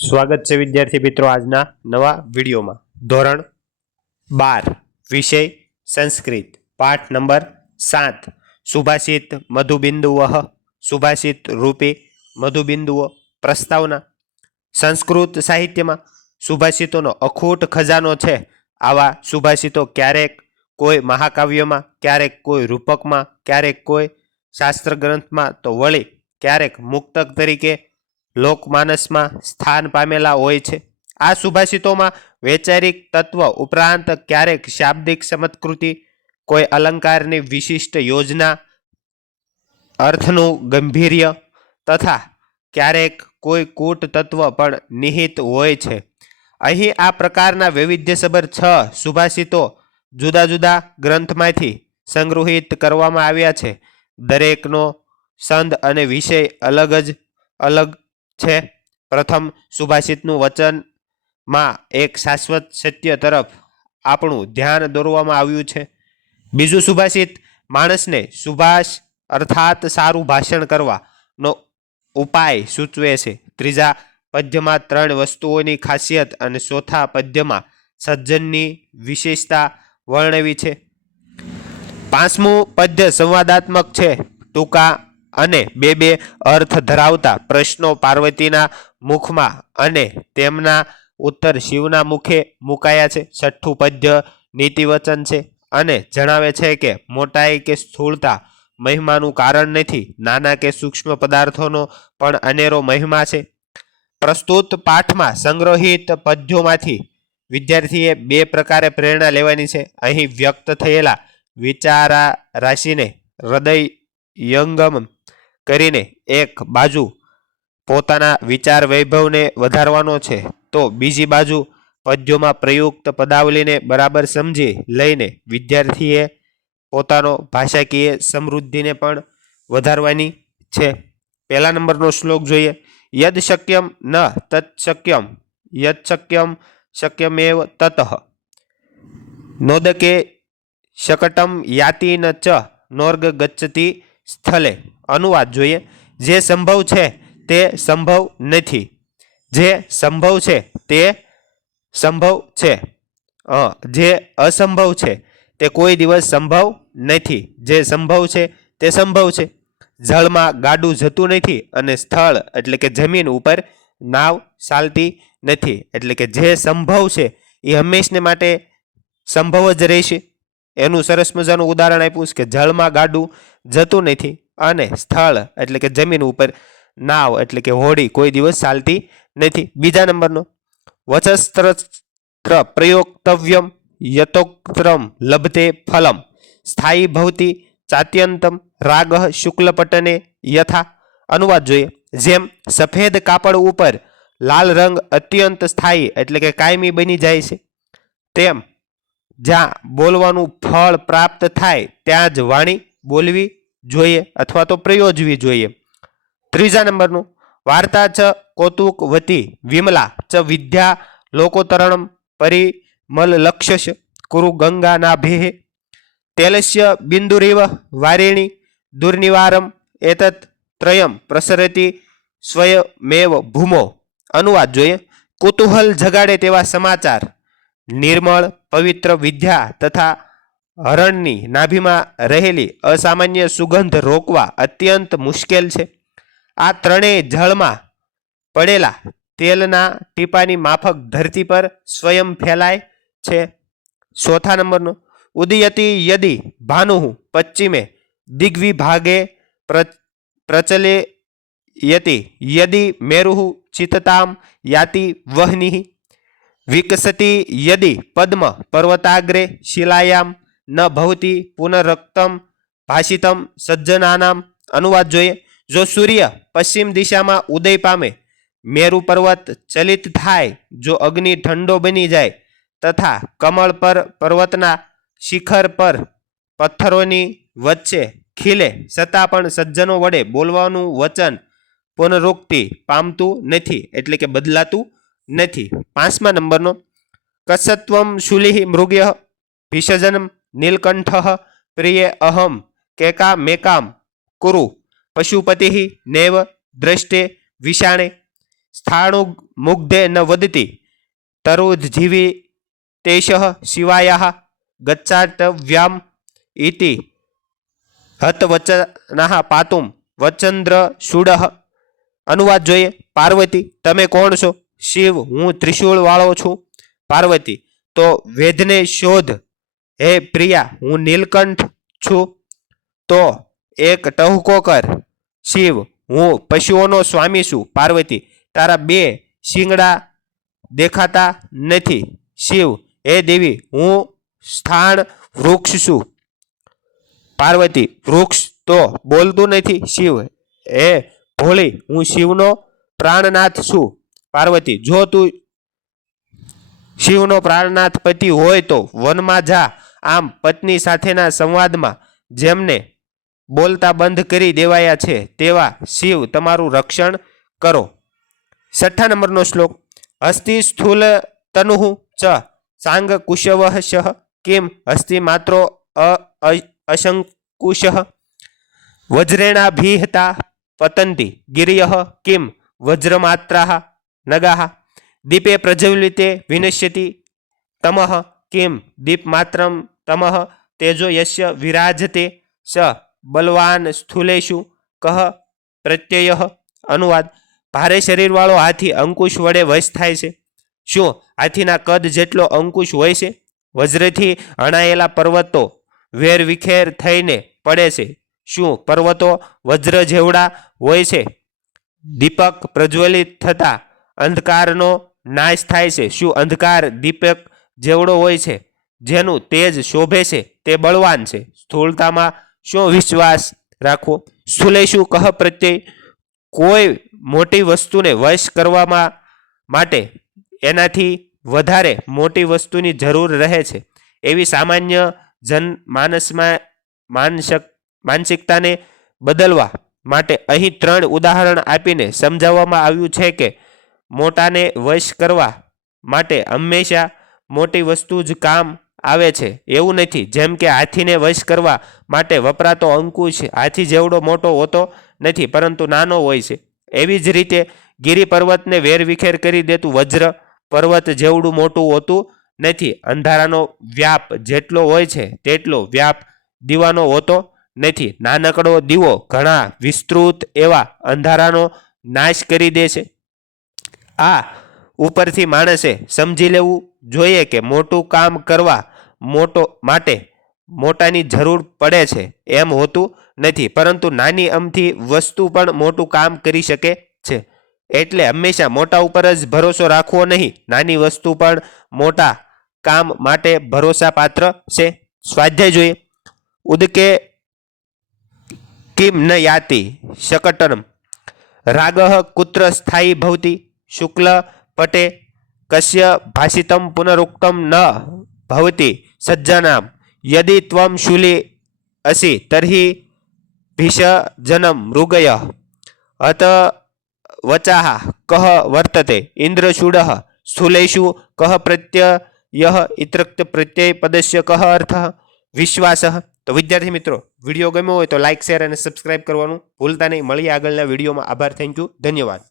સ્વાગત છે વિદ્યાર્થી મિત્રો આજના નવા વિડીયોમાં। ધોરણ 12 વિષય સંસ્કૃત પાઠ નંબર 7 સુભાષિત મધુબિંદુવઃ સુભાષિત રૂપે મધુબિંદુઓ પ્રસ્તાવના। સંસ્કૃત સાહિત્યમાં સુભાષિતોનો અખૂટ ખજાનો છે। આવા સુભાષિતો ક્યારેક કોઈ મહાકાવ્યમાં, ક્યારેક કોઈ રૂપકમાં, ક્યારેક કોઈ શાસ્ત્ર ગ્રંથમાં, તો વળી ક્યારેક મુક્તક તરીકે લોકમાનસમાં સ્થાન પામેલા હોય છે। આ સુભાષિતોમાં વૈચારિક તત્વ ઉપરાંત ક્યારેક શાબ્દિક ચમત્કૃતિ, કોઈ અલંકારની વિશિષ્ટ યોજના, અર્થનું ગંભીર્ય તથા ક્યારેક કોઈ કૂટ તત્વ પણ નિહિત હોય છે। અહીં આ પ્રકારના વૈવિધ્યસભર 6 સુભાષિતો જુદા જુદા ગ્રંથમાંથી સંગ્રહિત કરવામાં આવ્યા છે। દરેકનો છંદ અને વિષય અલગ છે। પ્રથમ સુભાષિતનું વચનમાં એક શાશ્વત સત્ય તરફ આપણું ધ્યાન દોરવામાં આવ્યું છે। બીજું સુભાષિત માણસને સુભાષ અર્થાત સારું ભાષણ કરવાનો ઉપાય સૂચવે છે। ત્રીજા પદ્યમાં 3 વસ્તુઓની ખાસિયત અને ચોથા પદ્યમાં સજ્જનની વિશેષતા વર્ણવી છે। પાંચમું પદ્ય સંવાદાત્મક છે। ટૂંકા અને બે અર્થ ધરાવતા પ્રશ્નો પાર્વતીના મુખમાં અને તેમના ઉત્તર શિવના મુખે મુકાયા છે। છઠ્ઠું પદ્ય નીતિવચન છે અને જણાવે છે કે મોટાઈ કે સ્થૂળતા મહિમાનું કારણ નથી, નાના કે સૂક્ષ્મ પદાર્થોનો પણ અનેરો મહિમા છે। પ્રસ્તુત પાઠમાં સંગ્રહિત પદ્યોમાંથી વિદ્યાર્થીએ 2 પ્રકારે પ્રેરણા લેવાની છે। અહીં વ્યક્ત થયેલા વિચારા રાશિને હૃદયંગમ કરીને એક બાજુ પોતાના વિચાર વૈભવને વધારવાનો છે, તો બીજી બાજુ પદ્યોમાં પ્રયુક્ત પદાવલીને બરાબર સમજી લઈને વિદ્યાર્થીએ પોતાનો ભાષાકીય સમૃદ્ધિને પણ વધારવાની છે। પહેલા નંબરનો શ્લોક જોઈએ। યદ શક્યમ ન તત શક્યમ યદ શક્યમ શક્યમેવ તતઃ નોદકે શકટમ યાતિ ન ચ નોર્ગ ગચ્છતિ સ્થલે। અનુવાદ જોઈએ। જે સંભવ છે તે સંભવ નથી, જે સંભવ છે તે સંભવ છે, જે અસંભવ છે તે કોઈ દિવસ સંભવ નથી, જે સંભવ છે તે સંભવ છે। જળમાં ગાડું જતું નથી અને સ્થળ એટલે કે જમીન ઉપર નાવ ચાલતી નથી, એટલે કે જે સંભવ છે એ હંમેશને માટે સંભવ જ રહેશે। એનું સરસ મજાનું ઉદાહરણ આપ્યું છે કે જળમાં ગાડું જતું નથી અને સ્થળ એટલે કે જમીન ઉપર નાવ એટલે કે હોડી કોઈ દિવસ ચાલતી નથી। બીજા નંબરનો વચસ્ત્ર પ્રયોક્તવ્યમ યતોક્તમ લભતે ફલમ સ્થાયી ભવતી ચાત્યંતમ રાગ શુક્લપટને યથા। અનુવાદ જોઈએ। જેમ સફેદ કાપડ ઉપર લાલ રંગ અત્યંત સ્થાયી એટલે કે કાયમી બની જાય છે, તેમ જ્યાં બોલવાનું ફળ પ્રાપ્ત થાય ત્યાં જ વાણી બોલવી જોઈએ અથવા તો પ્રયોજવી જોઈએ। ત્રીજા નંબરનું વાર્તા ચ કૌતુકવતી વિમલા ચ વિદ્યા લોકોતરણમ પરિમલ લક્ષસ કુરુ ગંગા નાભેઃ તૈલસ્ય બિંદુરીવ વારિણી દુર્નિવારમ એતત ત્રયમ પ્રસરતી સ્વયમેવ ભૂમો। અનુવાદ જોઈએ। કુતૂહલ જગાડે તેવા સમાચાર, નિર્મળ પવિત્ર વિદ્યા તથા હરણની નાભીમાં રહેલી અસામાન્ય સુગંધ રોકવા અત્યંત મુશ્કેલ છે। આ ત્રણેય જળમાં પડેલા તેલના ટીપાની માફક ધરતી પર સ્વયં ફેલાય છે। ચોથા નંબરનો ઉદયતી યદિ ભાનુઃ પશ્ચિમે દિગ્વિભાગે પ્રચલયતિ યદિ મેરુઃ ચિત્તામ યાતિ વહ્નિઃ વિકસતિ યદિ પદ્મ પર્વતાગ્રે શિલાયામ ન ભવતી પુનરક્તમ ભાષિતમ સજ્જનાનામ। અનુવાદ જોઈએ। જો સૂર્ય પશ્ચિમ દિશામાં ઉદય પામે, મેરુ પર્વત ચલિત થાય, જો અગ્નિ ઠંડો બની જાય તથા કમળ પર પર્વતના શિખર પર પથ્થરોની વચ્ચે ખીલે, છતાં પણ સજ્જનો વડે બોલવાનું વચન પુનરુક્તિ પામતું નથી એટલે કે બદલાતું નથી। પાંચમા નંબરનો કસત્વમ શુલિઃ મૃગ્ય ભીષજનમ નીલકંઠઃ પ્રિય અહમ કેકા મેકામ કુરુ પશુપતિ નૈવ દ્રષ્ટે વિષાણે। સ્થાણુ મુગ્ધે ન વદતી તરુજીવી તેષ શિવાયા ગચ્છાતવ્યામ ઇતિ હત વચનાહ પાતુમ વચંદ્ર સુડહ. અનુવાદ જોઈએ. પાર્વતી, તમે કોણ છો? શિવ, હું ત્રિશૂળ વાળો છું. પાર્વતી, તો વેદને શોધ. હે પ્રિયા, હું નીલકંઠ છું. તો એક ટહુકો કર. શિવ, હું પશુઓનો સ્વામી છું. પાર્વતી, તારા બે શિંગડા દેખાતા નથી. શિવ, હે દેવી, હું સ્થાણ વૃક્ષ છું. પાર્વતી, વૃક્ષ તો બોલતું નથી. શિવ, હે ભોળી, હું શિવનો પ્રાણનાથ છું. પાર્વતી, જો તું શિવનો પ્રાણનાથ પતિ હોય તો વનમાં જા. આમ પત્ની સાથેના સંવાદમાં જેમને બોલતા બંધ કરી દેવાયા છે તેવા શિવ તમારું રક્ષણ કરો. 6 નંબરનો શ્લોક. હસ્તિ સ્થૂલ તનુઃ ચ સાંગ કુશવઃ શઃ કિમ હસ્તિ માત્રો અશંકુશઃ વજ્રેણાભિહતા પતંતી ગિરયઃ કિમ વજ્રમાત્રાઃ નગાઃ દીપે પ્રજ્વલિતે વિનશ્યતિ તમઃ કિમ દીપમાત્રમ તમઃ તેજો યસ્ય વિરાજતે સ બલવાન સ્થૂલેષુ કહ પ્રત્યયઃ. અનુવાદ. ભારે શરીરવાળો હાથી અંકુશ વડે વશ થાય છે. શું હાથીના કદ જેટલો અંકુશ હોય છે? વજ્રથી હણાયેલા પર્વતો વેરવિખેર થઈને પડે છે. શું પર્વતો વજ્ર જેવડા હોય છે? દીપક પ્રજ્વલિત થતા અંધકારનો નાશ થાય છે. શું અંધકાર દીપક જેવડો હોય છે? જેનું તેજ શોભે છે તે બળવાન છે. સ્થૂળતામાં શું વિશ્વાસ રાખવો? સ્થૂલેષુ કહ પ્રત્યય. કોઈ મોટી વસ્તુને વશ કરવામાં માટે એનાથી વધારે મોટી વસ્તુની જરૂર રહે છે. એવી સામાન્ય માનસિકતાને બદલવા માટે અહીં 3 ઉદાહરણ આપીને સમજાવવામાં આવ્યું છે કે મોટાને વશ કરવા માટે હંમેશા મોટી વસ્તુ જ કામ આવે છે એવું નથી. જેમ કે હાથીને વશ કરવા માટે વપરાતો અંકુશ હાથી જેવડો મોટો હોતો નથી પરંતુ નાનો હોય છે. એવી જ રીતે ગિરી પર્વતને વેરવિખેર કરી દેતું વજ્ર પર્વત જેવડું મોટું હોતું નથી. અંધારાનો વ્યાપ જેટલો હોય છે તેટલો વ્યાપ દીવાનો હોતો નથી. નાનકડો દીવો ઘણા વિસ્તૃત એવા અંધારાનો નાશ કરી દે છે. આ ઉપરથી માણસે સમજી લેવું જોઈએ કે મોટું કામ કરવા માટે મોટાની જરૂર પડે છે એમ હોતું નથી, પરંતુ નાની અમથી વસ્તુ પણ મોટું કામ કરી શકે છે. એટલે હંમેશા મોટા ઉપર જ ભરોસો રાખવો નહીં. નાની વસ્તુ પણ મોટા કામ માટે ભરોસા પાત્ર છે. સ્વાધ્યાય જોઈએ. ઉદકે કિમ ન યાતિ શકટનમ રાગઃ કુત્ર સ્થાયી ભવતિ શુક્લ પટે કસ્ય ભાષિતમ પુનરુક્તમ ન ભવતિ સજ્જનામ યદિ ત્વમ શૂલી અસि તર્હિ ભીષજનમ મૃગય અત વચાહ કહ વર્તતે ઇન્દ્રશૂડઃ સ્થૂલેષુ કહ પ્રત્યયઃ ઇત્રક્ત પ્રત્યય પદસ્ય કહ અર્થઃ વિશ્વાસઃ. તો વિદ્યાર્થી મિત્રો, વિડીયો ગમ્યો હોય તો લાઇક, શેર અને સબસ્ક્રાઇબ કરવાનું ભૂલતા નહીં. મળીએ આગળના વિડીયોમાં. આભાર. Thank you. ધન્યવાદ.